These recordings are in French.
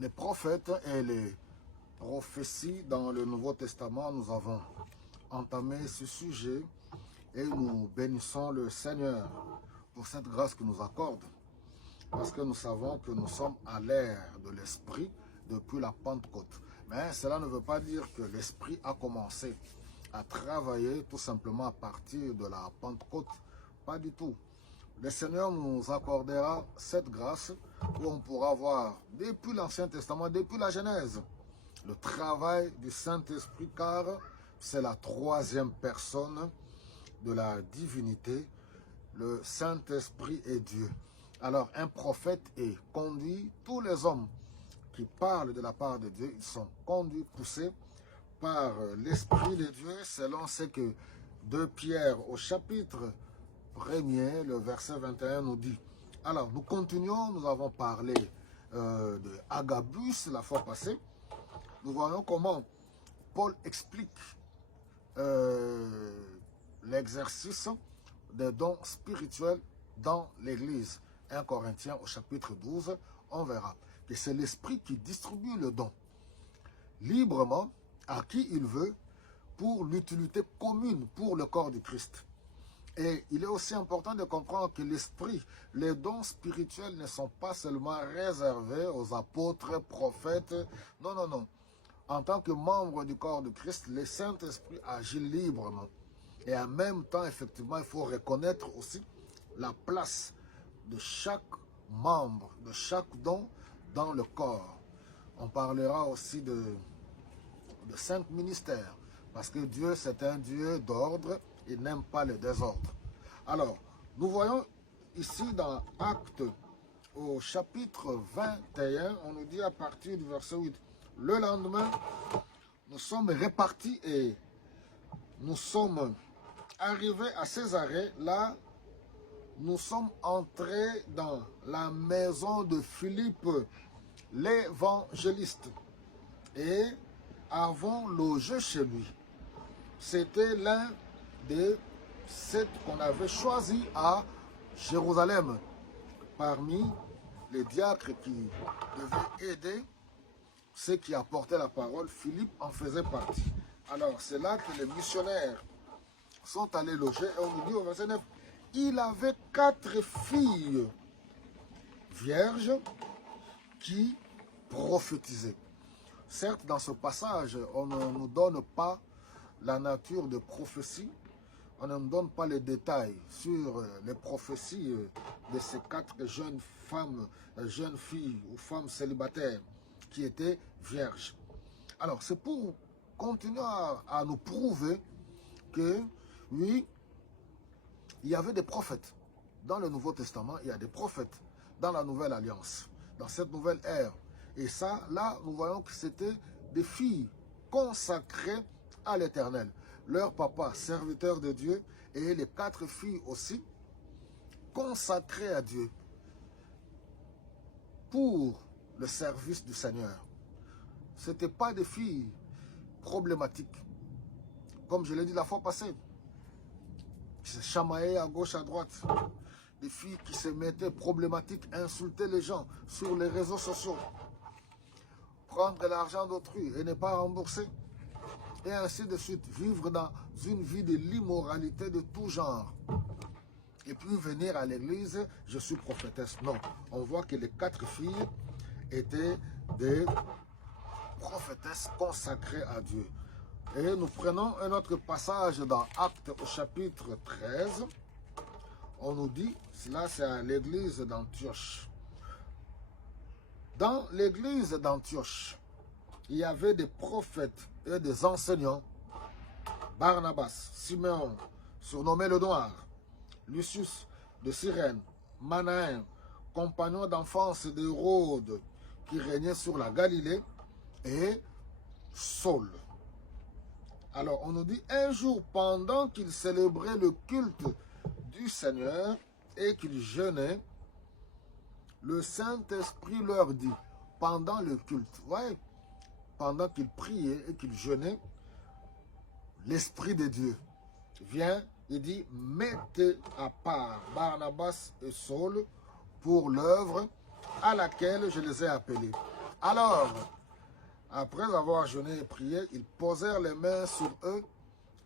les prophètes et les prophéties dans le Nouveau Testament, nous avons entamé ce sujet et nous bénissons le Seigneur pour cette grâce qu'il nous accorde. Parce que nous savons que nous sommes à l'ère de l'Esprit depuis la Pentecôte. Mais cela ne veut pas dire que l'Esprit a commencé à travailler tout simplement à partir de la Pentecôte. Pas du tout. Le Seigneur nous accordera cette grâce où on pourra voir depuis l'Ancien Testament, depuis la Genèse, le travail du Saint-Esprit, car c'est la troisième personne de la divinité. Le Saint-Esprit est Dieu. Alors un prophète est conduit, tous les hommes qui parlent de la part de Dieu, ils sont conduits, poussés par l'Esprit de Dieu, selon ce que 2 Pierre au chapitre 1er, le verset 21 nous dit. Alors nous continuons, nous avons parlé de Agabus la fois passée. Nous voyons comment Paul explique l'exercice des dons spirituels dans l'Église. 1 Corinthiens au chapitre 12, on verra que c'est l'Esprit qui distribue le don librement à qui il veut pour l'utilité commune pour le corps du Christ. Et il est aussi important de comprendre que l'Esprit, les dons spirituels ne sont pas seulement réservés aux apôtres, prophètes. Non, non, non. En tant que membre du corps du Christ, le Saint-Esprit agit librement. Et en même temps, effectivement, il faut reconnaître aussi la place de chaque membre, de chaque don dans le corps. On parlera aussi de 5 ministères, parce que Dieu, c'est un Dieu d'ordre, il n'aime pas le désordre. Alors, nous voyons ici dans Actes, au chapitre 21, on nous dit à partir du verset 8, le lendemain, nous sommes répartis et nous sommes arrivés à Césarée. Là, nous sommes entrés dans la maison de Philippe, l'évangéliste, et avons logé chez lui. C'était l'un des 7 qu'on avait choisi à Jérusalem. Parmi les diacres qui devaient aider ceux qui apportaient la parole, Philippe en faisait partie. Alors, c'est là que les missionnaires sont allés loger. Et on nous dit au verset 9, il avait 4 filles vierges qui prophétisaient. Certes, dans ce passage, on ne nous donne pas la nature de prophétie. On ne nous donne pas les détails sur les prophéties de ces 4 jeunes femmes, jeunes filles ou femmes célibataires qui étaient vierges. Alors, c'est pour continuer à nous prouver que, oui, il y avait des prophètes. Dans le Nouveau Testament, il y a des prophètes dans la Nouvelle Alliance, dans cette nouvelle ère. Et ça, là, nous voyons que c'était des filles consacrées à l'Éternel. Leur papa, serviteur de Dieu, et les 4 filles aussi, consacrées à Dieu pour le service du Seigneur. Ce n'étaient pas des filles problématiques. Comme je l'ai dit la fois passée, qui se chamaillaient à gauche, à droite. Des filles qui se mettaient problématiques, insultaient les gens sur les réseaux sociaux. Prendre l'argent d'autrui et ne pas rembourser. Et ainsi de suite. Vivre dans une vie de l'immoralité de tout genre. Et puis venir à l'église, je suis prophétesse. Non. On voit que les 4 filles étaient des prophétesses consacrées à Dieu. Et nous prenons un autre passage dans Actes au chapitre 13. On nous dit, là c'est à l'église d'Antioche. Dans l'église d'Antioche, il y avait des prophètes et des enseignants. Barnabas, Siméon, surnommé le Noir, Lucius de Cyrène, Manaen, compagnon d'enfance d'Hérode, qui régnait sur la Galilée, et Saul. Alors, on nous dit, un jour, pendant qu'ils célébraient le culte du Seigneur et qu'ils jeûnaient, le Saint-Esprit leur dit, pendant le culte, vous voyez, pendant qu'ils priaient et qu'ils jeûnaient, l'Esprit de Dieu vient et dit, mettez à part Barnabas et Saul pour l'œuvre à laquelle je les ai appelés. Alors, après avoir jeûné et prié, ils posèrent les mains sur eux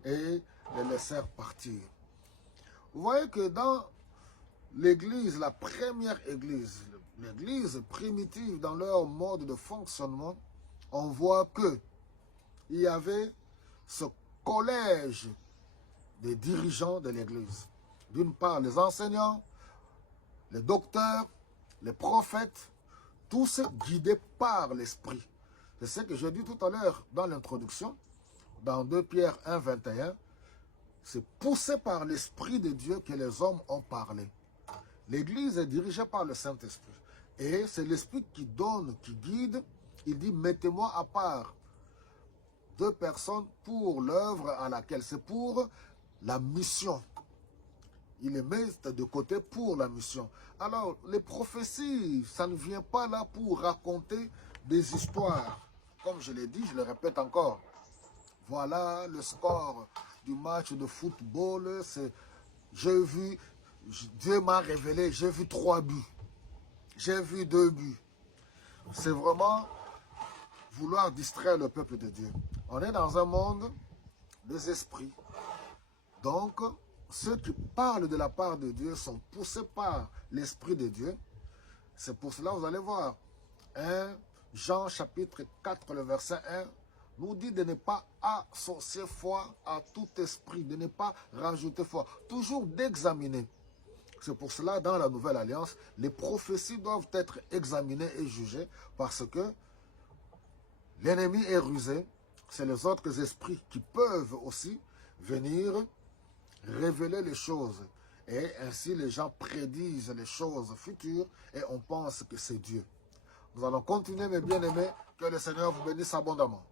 et les laissèrent partir. Vous voyez que dans l'église, la première église, l'église primitive dans leur mode de fonctionnement, on voit que il y avait ce collège des dirigeants de l'église. D'une part, les enseignants, les docteurs, les prophètes, tous guidés par l'Esprit. C'est ce que j'ai dit tout à l'heure dans l'introduction, dans 2 Pierre 1, 21. C'est poussé par l'Esprit de Dieu que les hommes ont parlé. L'Église est dirigée par le Saint-Esprit. Et c'est l'Esprit qui donne, qui guide. Il dit, mettez-moi à part 2 personnes pour l'œuvre à laquelle c'est pour la mission. Il les met de côté pour la mission. Alors, les prophéties, ça ne vient pas là pour raconter des histoires. Comme je l'ai dit, je le répète encore. Voilà le score du match de football. J'ai vu, Dieu m'a révélé, j'ai vu 3 buts. J'ai vu 2 buts. C'est vraiment vouloir distraire le peuple de Dieu. On est dans un monde des esprits. Donc, ceux qui parlent de la part de Dieu sont poussés par l'Esprit de Dieu. C'est pour cela, vous allez voir, 1 Jean chapitre 4, le verset 1, nous dit de ne pas associer foi à tout esprit, de ne pas rajouter foi, toujours d'examiner. C'est pour cela, dans la Nouvelle Alliance, les prophéties doivent être examinées et jugées parce que l'ennemi est rusé. C'est les autres esprits qui peuvent aussi venir révéler les choses. Et ainsi, les gens prédisent les choses futures et on pense que c'est Dieu. Nous allons continuer, mes bien-aimés. Que le Seigneur vous bénisse abondamment.